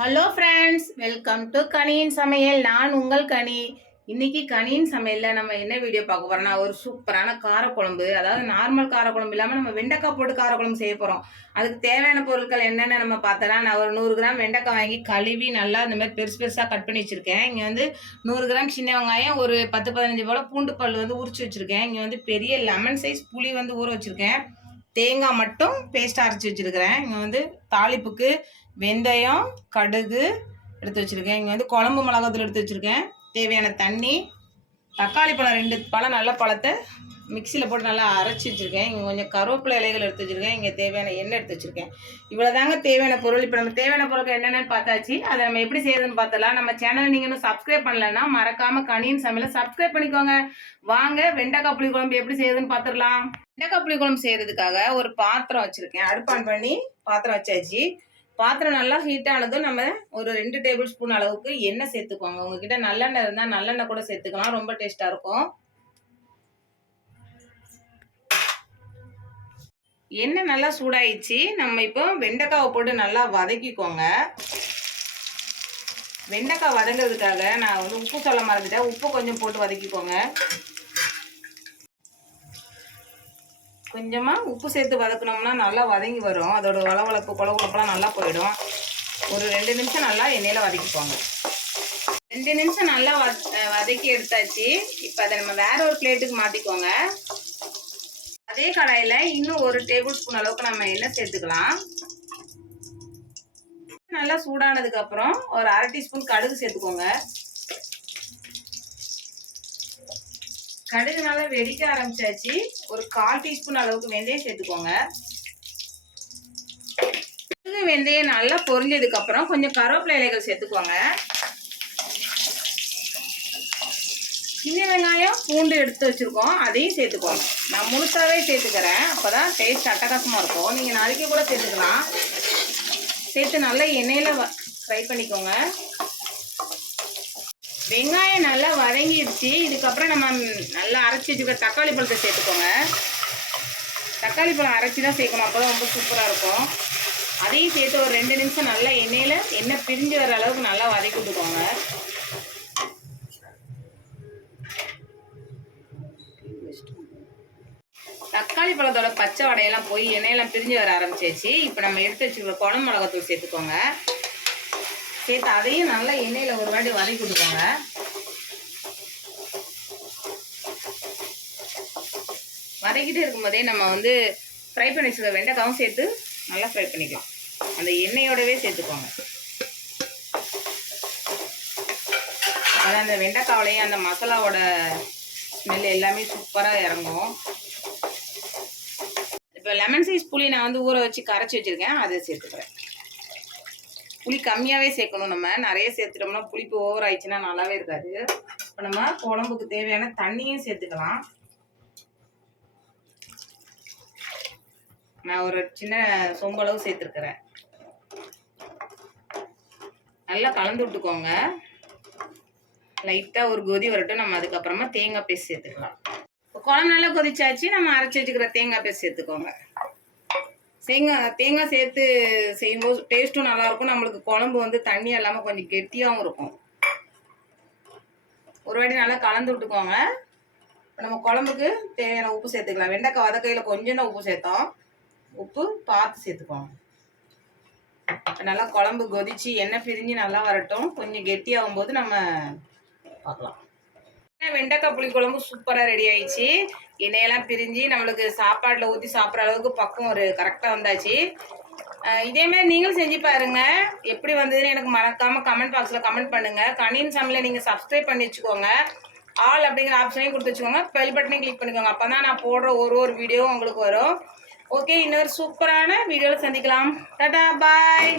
Hello friends welcome to கனியின் சமையல் நான் உங்கள் கனி. இன்னைக்கு கனியின் சமையலில் நம்ம என்ன வீடியோ பார்க்க போகிறோம்னா ஒரு சூப்பரான காரக்குழம்பு. அதாவது நார்மல் காரக்குழம்பு இல்லாமல் நம்ம வெண்டைக்காய் போட்டு காரக்குழம்பு செய்ய போகிறோம் அதுக்கு தேவையான பொருட்கள் என்னென்ன நம்ம பார்த்தோன்னா நான் ஒரு நூறு கிராம் வெண்டைக்காய் வாங்கி கழுவி நல்லா இந்த மாதிரி பெருசு பெருசாக கட் பண்ணி வச்சுருக்கேன். இங்கே வந்து நூறு கிராம் சின்ன வெங்காயம் ஒரு பத்து பதினஞ்சு போல் பூண்டு பல் வந்து உரிச்சு வச்சுருக்கேன். இங்கே வந்து பெரிய லெமன் சைஸ் புளி வந்து ஊற வச்சுருக்கேன். தேங்காய் மட்டும் பேஸ்ட் அரைச்சி வச்சுருக்கிறேன். இங்கே வந்து தாளிப்புக்கு வெந்தயம் கடுகு எடுத்து வச்சுருக்கேன். இங்கே வந்து குழம்பு மிளகாத்தூள் எடுத்து வச்சுருக்கேன். தேவையான தண்ணி தக்காளி பழம் ரெண்டு பழம் நல்ல பழத்தை மிக்சியில் போட்டு நல்லா அரைச்சி வச்சுருக்கேன். இங்கே கொஞ்சம் கருவேப்பிலை இலைகள் எடுத்து வச்சுருக்கேன். இங்கே தேவையான எண்ணெய் எடுத்து வச்சுருக்கேன். இவ்வளோ தாங்க தேவையான பொருள். இப்போ நம்ம தேவையான பொருட்கள் என்னென்னு பார்த்தாச்சு. அதை நம்ம எப்படி செய்யறதுன்னு பார்த்தலாம் நம்ம சேனல் நீங்கள் இன்னும் சப்ஸ்கிரைப் பண்ணலைன்னா மறக்காமல் கனியின் சமையல சப்ஸ்கிரைப் பண்ணிக்கோங்க. வாங்க வெண்டைக்காய் புளி குழம்பு எப்படி செய்யறதுன்னு பார்த்துடலாம். வெண்டைக்காய் புளி குழம்பு செய்யறதுக்காக ஒரு பாத்திரம் வச்சுருக்கேன். அடுப்பான் பண்ணி பாத்திரம் வச்சாச்சு. பாத்திரம் நல்லா ஹீட் ஆனதும் நம்ம ஒரு ரெண்டு டேபிள் ஸ்பூன் அளவுக்கு எண்ணெய் சேர்த்துக்கோங்க. உங்ககிட்ட நல்லெண்ணெய் இருந்தால் நல்லெண்ணெய் கூட சேர்த்துக்கலாம். ரொம்ப டேஸ்ட்டாக இருக்கும். எண்ணெய் நல்லா சூடாயிடுச்சு. நம்ம இப்போ வெண்டைக்காவை போட்டு நல்லா வதக்கிக்கோங்க. வெண்டைக்காய் வதங்கிறதுக்காக நான் வந்து உப்பு சொல்ல மறந்துட்டேன். உப்பு கொஞ்சம் போட்டு வதக்கிக்கோங்க. கொஞ்சமாக உப்பு சேர்த்து வதக்குனோம்னா நல்லா வதங்கி வரும். அதோட வளவளப்பு குழகுழப்பெல்லாம் நல்லா போயிடும். ஒரு ரெண்டு நிமிஷம் நல்லா எண்ணெயில் வதக்கிக்கோங்க. ரெண்டு நிமிஷம் நல்லா வதக்கி எடுத்தாச்சு. இப்போ அதை நம்ம வேற ஒரு பிளேட்டுக்கு மாற்றிக்கோங்க அதே கடாயில் இன்னும் ஒரு டேபிள் ஸ்பூன் அளவுக்கு நம்ம எண்ணெய் சேர்த்துக்கலாம். நல்லா சூடானதுக்கு அப்புறம் ஒரு அரை டீஸ்பூன் கடுகு சேர்த்துக்கோங்க. கடுகு நல்லா வெடிக்க ஆரம்பிச்சாச்சு. ஒரு கால் டீஸ்பூன் அளவுக்கு வெந்தயம் சேர்த்துக்கோங்க. கடுகு வெந்தயம் நல்லா பொரிஞ்சதுக்கு அப்புறம் கொஞ்சம் கருவேப்பிலை இலைகள் சேர்த்துக்கோங்க. சின்ன வெங்காயம் பூண்டு எடுத்து வச்சுருக்கோம். அதையும் சேர்த்துக்கோங்க. நான் முழுசாகவே சேர்த்துக்கிறேன். அப்பதான் டேஸ்ட் அட்டகாசமாக இருக்கும். நீங்கள் நறுக்கி கூட சேர்த்துக்கலாம். சேர்த்து நல்லா எண்ணெயில் ஃப்ரை பண்ணிக்கோங்க. வெங்காயம் நல்லா வதங்கிடுச்சு. இதுக்கப்புறம் நம்ம நல்லா அரைச்சி வச்சுக்கிற தக்காளி பழத்தை சேர்த்துக்கோங்க. தக்காளி பழம் அரைச்சி தான் சேர்க்கணும். அப்போ தான் ரொம்ப சூப்பராக இருக்கும். அதையும் சேர்த்து ஒரு ரெண்டு நிமிஷம் நல்லா எண்ணெயில் எண்ணெய் பிரிஞ்சு வர அளவுக்கு நல்லா வதக்கி விட்டுக்கோங்க. தக்காளி பழத்தோட பச்சை வடையெல்லாம் போய் எண்ணெயெல்லாம் பிரிஞ்சு வர ஆரம்பிச்சிச்சு இப்போ நம்ம எடுத்து வச்சுக்கிற குழம்பு மிளகாத்தூள் சேர்த்துக்கோங்க. சேர்த்து அதையும் நல்லா எண்ணெயில் ஒரு வாட்டி வதக்கி விட்டுக்கோங்க. வதக்கிட்டு இருக்கும்போதே நம்ம வந்து ஃப்ரை பண்ணி வச்சுக்க வெண்டைக்காவும் சேர்த்து நல்லா ஃப்ரை பண்ணிக்கலாம். அந்த எண்ணெயோடவே சேர்த்துக்கோங்க. அதான் அந்த வெண்டைக்காவிலையும் அந்த மசாலாவோட ஸ்மெல் எல்லாமே சூப்பராக இறங்கும். இப்போ லெமன் சைஸ் புளி நான் வந்து ஊற வச்சு கரைச்சி வச்சுருக்கேன் அதை சேர்த்துக்கிறேன். புளி கம்மியாகவே சேர்க்கணும் நம்ம. நிறைய சேர்த்துட்டோம்னா புளிப்பு ஓவர் ஆயிடுச்சுன்னா நல்லாவே இருக்காது. இப்போ நம்ம குழம்புக்கு தேவையான தண்ணியும் சேர்த்துக்கலாம். நான் ஒரு சின்ன சொம்பளவு சேர்த்துருக்குறேன். நல்லா கலந்து விட்டுக்கோங்க. லைட்டாக ஒரு கொதி வரட்டும். நம்ம அதுக்கப்புறமா தேங்காய் பேஸ்ட் சேர்த்துக்கலாம். குழம்பு நல்லா கொதிச்சாச்சு நம்ம அரைச்சி வச்சுக்கிற தேங்காய் பேஸ்ட் சேர்த்துக்கோங்க. தேங்காய் தேங்காய் சேர்த்து செய்யும்போது டேஸ்ட்டும் நல்லாயிருக்கும் நம்மளுக்கு குழம்பு வந்து தண்ணி இல்லாமல் கொஞ்சம் கெட்டியாகவும் இருக்கும். ஒரு வாட்டி நல்லா கலந்து விட்டுக்கோங்க. நம்ம குழம்புக்கு தேவையான உப்பு சேர்த்துக்கலாம். வெண்டைக்காய் வதக்கையில் கொஞ்சம் தான் உப்பு சேர்த்தோம். உப்பு பார்த்து சேர்த்துக்கோங்க. இப்போ நல்லா குழம்பு கொதிச்சு எண்ணெய் பிரிஞ்சு நல்லா வரட்டும். கொஞ்சம் கெட்டியாகும் போது நம்ம பார்க்கலாம். வெண்டைக்காய் புளி குழம்பு சூப்பராக ரெடி ஆயிடுச்சு. எண்ணெயெல்லாம் பிரிஞ்சு நம்மளுக்கு சாப்பாட்டில் ஊற்றி சாப்பிட்ற அளவுக்கு பக்கம் ஒரு கரெக்டாக வந்தாச்சு. இதேமாதிரி நீங்களும் செஞ்சு பாருங்க. எப்படி வந்ததுன்னு எனக்கு மறக்காமல் கமெண்ட் பாக்ஸில் கமெண்ட் பண்ணுங்கள் கனின் சமையலை நீங்கள் சப்ஸ்கிரைப் பண்ணி வச்சுக்கோங்க. ஆல் அப்படிங்கிற ஆப்ஷனையும் கொடுத்து வச்சுக்கோங்க. பெல் பட்டனையும் கிளிக் பண்ணிக்கோங்க. அப்போ தான் நான் போடுற ஒரு ஒரு வீடியோவும் உங்களுக்கு வரும். ஓகே இன்னொரு சூப்பரான வீடியோவில் சந்திக்கலாம். டாடா பாய்